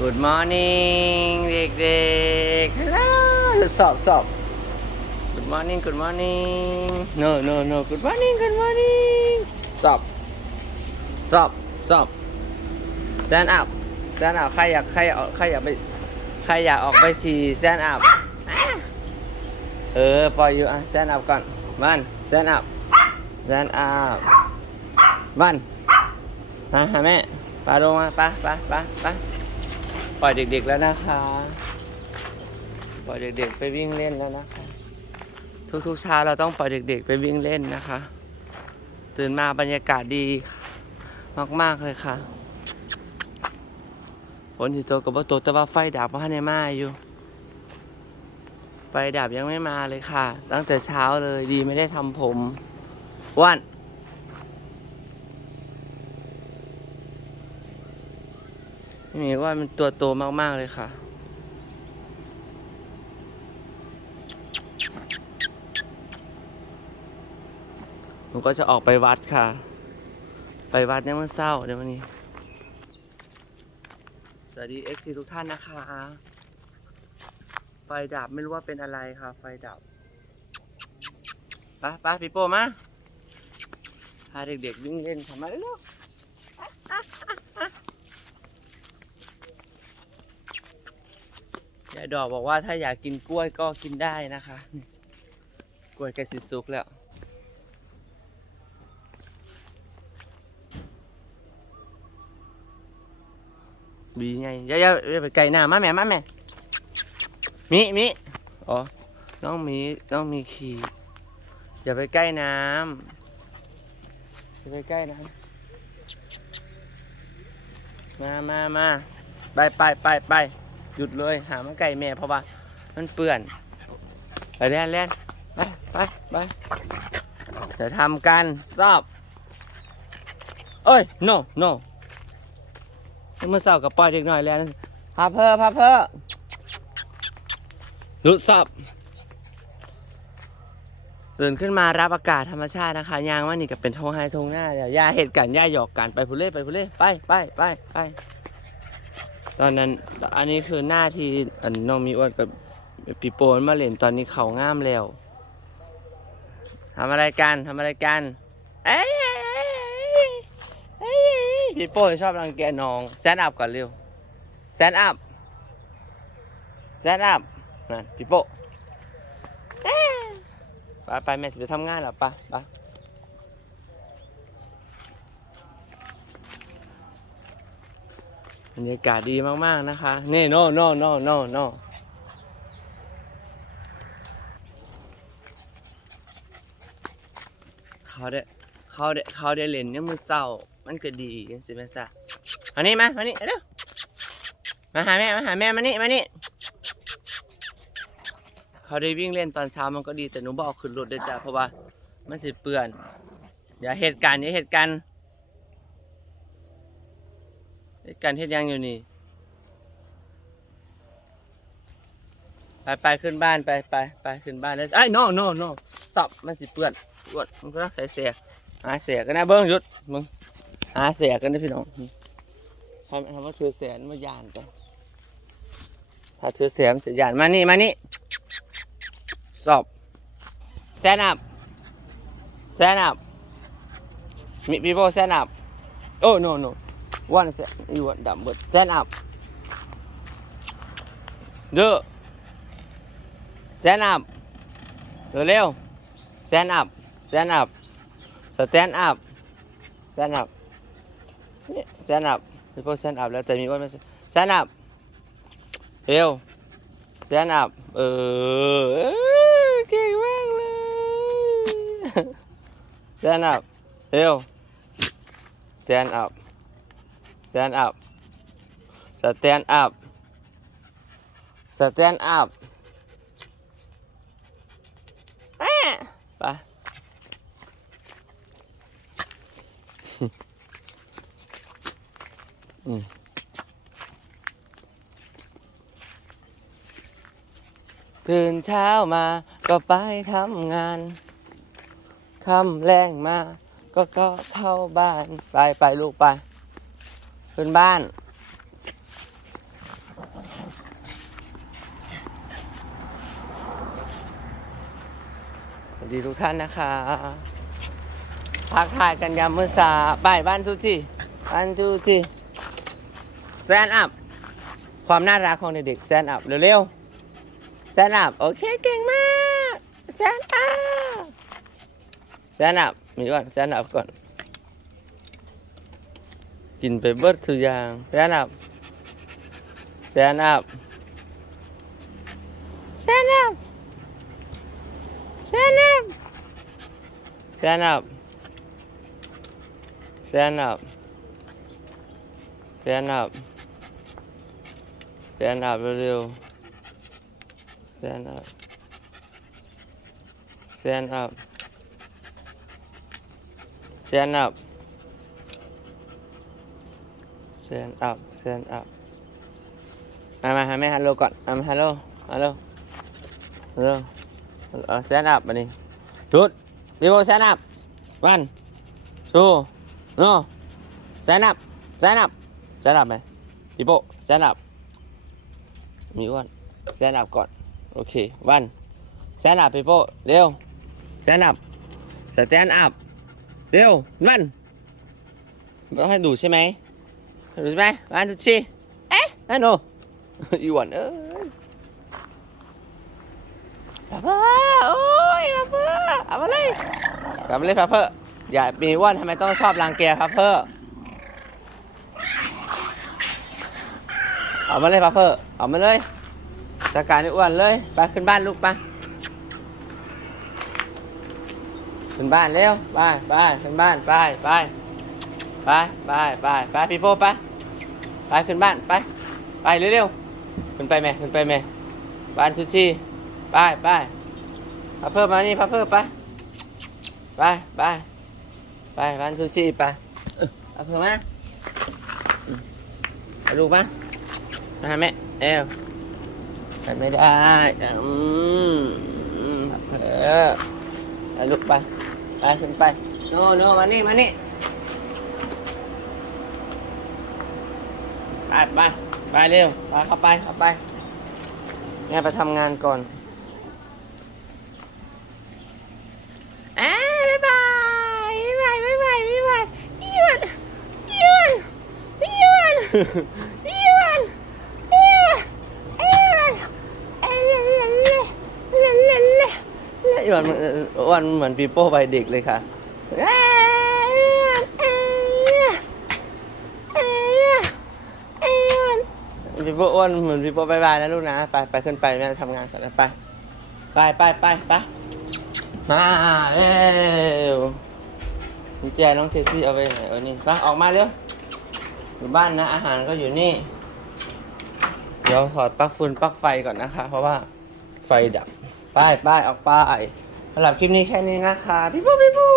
Good morning เด็กๆ Hello stop stop Good morning Good morning No no no Good morning Good morning Stop Stop Stop Stand up Stand up ใครอยากใครอยากใครอยากไปใครอยากออกไปฉี่ Stand up เออปล่อยอยู่อะ Stand up ก่อนมัน Stand up Stand up มันมาหาแม่ปาลงมาปะปะปะปะ ปล่อยเด็กๆแล้วนะคะ ปล่อยเด็กๆไปวิ่งเล่นแล้วนะคะ ทุกๆเช้าเราต้องปล่อยเด็กๆไปวิ่งเล่นนะคะ ตื่นมาบรรยากาศดีมากๆเลยค่ะฝนที่ตกกับว่าตกแต่ว่าไฟดับเพราในมาอยู่ ไฟดับยังไม่มาเลยค่ะ ตั้งแต่เช้าเลยดีไม่ได้ทำผมวัน หมีว่ามันตัวโตมากๆเลยค่ะหนูก็จะออกไปวัดค่ะ ไปวัดเนี่ยมันเศร้าเดี๋ยววันนี้ สวัสดีเอซีทุกท่านนะคะ ไฟดับไม่รู้ว่าเป็นอะไรค่ะ ไฟดับไปไปพี่โป้มาพาเด็กๆวิ่งเล่นทำไมาเร็วๆยายดอกบอกว่าถ้าอยากกินกล้วยก็กินได้นะคะกล้วยใกล้สิสุกแล้วบีไงอย่าอย่าอย่าไปไก่หน้ามาแม่มาแม่มิมิอ๋อน้องมีน้องมีขี่อย่าไปใกล้น้ำอย่าไปใกล้น้ำมามามาไปไปไปไป หยุดเลย หามาไก่แม่เพราะว่า มันเปื่อนไปเล่นเล่นไปไปไปเดี๋ยวทำการสอบเอ้ย no no เมื่อเช้ากับปล่อยเด็กหน่อยแล้วพาเพอพาเพอรุดสับตื่นขึ้นมารับอากาศธรรมชาตินะคะยางว่านี่ก็เป็นทงไฮทงหน้าเดี๋ยวยาเหตุการณ์ย่าหยอกกันไปพุเล่ไปพุเล่ไปไปไปไป ตอนนั้น อันนี้คือหน้าที่อันน้องมีอ้วนกับปีโปนมาเล่นตอนนี้เขาง่ามแล้วทำอะไรกันทำอะไรกัน เอ้ยเอ้ยพี่โป้ชอบรังแกน้องแซนอัพก่อนเร็วแซนอัพแซนอัพนั่นพี่โป้ไปไปแม่จะไปทำงานแล้วปะไป บรรยากาศดีมาก ๆ นะคะนี่โน่โน่โน่โน่โน่เขาได้เขาได้เขาได้เล่นเนี่ยมือเศร้า มันก็ดีจังสิแม่ซะมานี่มามานี่เร็วมาหาแม่มาหาแม่มานี่มานี่เขาได้วิ่งเล่นตอนเช้ามันก็ดีแต่หนูบอกขึ้นรถได้จ้ะเพราะว่ามันสิเปื่อนอย่าเหตุการณ์อย่าเหตุการณ์ การเฮ็ดยังอยู่นี่ ไปไปขึ้นบ้านไปไปไปขึ้นบ้านแล้วไอ้ย no no no สับมันสิเปื่อนอ้วนมันก็ใส่เสียหาเสียกันนะเบิ้งหยุดมึงหาเสียกันนะพี่น้องทำทำว่าเธอเสียมายานกันถ้าเธอเสียมันจะยานมานี่มานี่สอบแซนอัพแซนอัพมี people stand up oh no no one set you want dumb but stand up เด้อ stand up เร็วๆ stand up stand up stand up stand up stand up people stand up แล้วแต่มีว่าไม่ stand up เร็ว stand up เออเอ้ยเก่งมากเลย stand up เร็ว stand up stand up stand up stand up อะไปตื่นเช้ามาก็ไปทำงาน คำแรงมาก็ก็เข้าบ้าน ไปไปลูกไป พื้นบ้าน สวัสดีทุกท่านนะคะพักทายกันยามเมื่อสาบ่ายบ้านทุจีบ้านทุจีแซนอัพ ความน่ารักของเด็กๆแซนอัพเร็วๆแซนอัพ โอเคเก่งมากแซนอัพแซนอัพมีก่อนแซนอัพก่อน กินไปเบิดทุกอย่างแซนอัพแซนอัพแซนอัพ Stand up. Stand up. Stand up. Stand up. Stand up เร็วๆ Stand up. Stand up. Stand up. Stand up. Stand up. มามาหาแม่ฮัลโหลก่อนมาฮัลโหลฮัลโหลฮัลโหลเออ stand up มาดิทุดพี่โบ stand up one two no stand up stand up stand up ไหมพี่โบ stand up มีอ้วน stand up ก่อน โอเค one stand up พี่โบเร็ว stand up stand up เร็ว one ต้องให้ดูใช่ไหม ดูใช่ไหม one two three เอ๊ะนั่นโนอีอ้วนเอ้ยพาเพอโอ้ยพาเพอเอามาเลยกลับมาเลยพาเพออย่ามีอ้วนทำไมต้องชอบรังแกพาเพอเอามาเลยพาเพอเอามาเลยจัดการไอ้อ้วนเลยไปขึ้นบ้านลูกไปขึ้นบ้านเร็วไปไปขึ้นบ้านไปไป ไปไปไปไปพี่โป้ไปไปขึ้นบ้านไปไปเร็วๆขึ้นไปแม่ขึ้นไปแม่บ้านชูชีไปไปพาเพิ่มมานี่พาเพิ่มไปไปไปไปร้านซูชิไปเออเอาเพิ่มมาอืมเอาลูกมามาหาแม่เอวไปไม่ได้อืมอืมเออเอาลูกไปไปขึ้นไปโน่โน่มานี่มานี่ ไปไปไปเร็วไปเข้าไปเข้าไปแม่ไปทำงานก่อนอ่าบ๊ายบายบ๊ายบายบ๊ายบายบ๊ายบายอีวันอีวันอีวันอีวันอีวันอีวันเอ้ยเล่เล่เล่เล่เล่เล่อีวันมันอ้วันเหมือนปีโป้ใบเด็กเลยค่ะเอ้ยอีวันเอ้ยเอ้ยเอ้ยวัน ปีโป้อ้วนเหมือนปีโป้บายบายนะลูกนะ ไปไปขึ้นไปแม่ทำงานก่อนนะไป ไปไปไปไปมาเร็วกุญแจน้องเคซี่เอาไปไหนเอานี่ไปออกมาเร็วอยู่บ้านนะ อาหารก็อยู่นี่ เดี๋ยวถอดปลั๊กฟืนปลั๊กไฟก่อนนะคะ เพราะว่าไฟดับ ไปไปออกไปสำหรับคลิปนี้แค่นี้นะคะพี่ปูพี่ปู